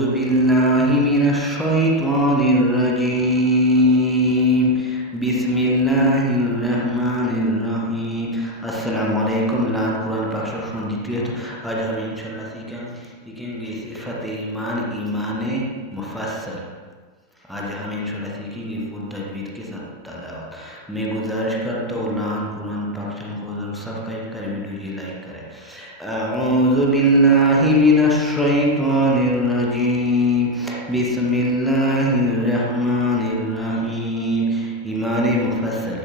أعوذ بالله من الشيطان الرجيم بسم الله الرحمن الرحيم अस्सलाम वालेकुम। लान कुरान पाक शरीफ द्वितीय आज हम इंशाल्लाह सीखेंगे सिफत ईमान ईमान मुफस्सल। आज हम इंशाल्लाह सीखेंगे फुल तजवीद के साथ तलावत। मैं गुजारिश करता हूँ लान कुरान पाक शरीफ को जरूर सब्सक्राइब करें, वीडियो लाइक करें। अऊज़ु बिल्लाहि मिनश शैतानिर रजीम बिस्मिल्लाहिर रहमानिर रहीम। ईमान मुफस्सल।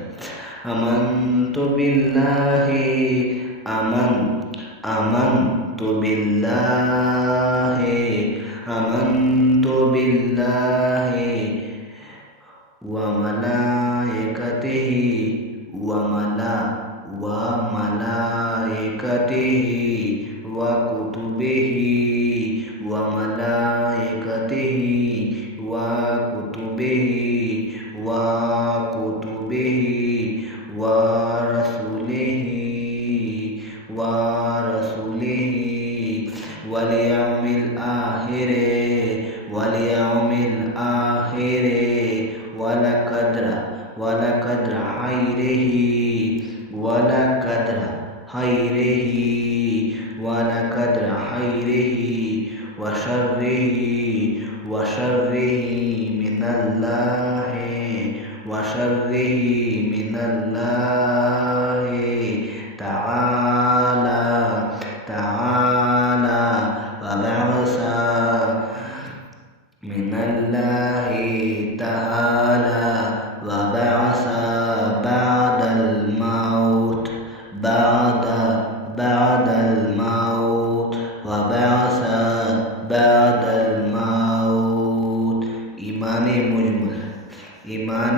अमन्तु बिल्लाहि अमन्तु बिल्लाहि व मलाइकतिहि व कुतुबिहि व रसूलिहि वल यौमिल आखिर वलकद खैरिहि मिनल्लाहि तआला वबअस بعد الموت ईमान मुजमल। ईमान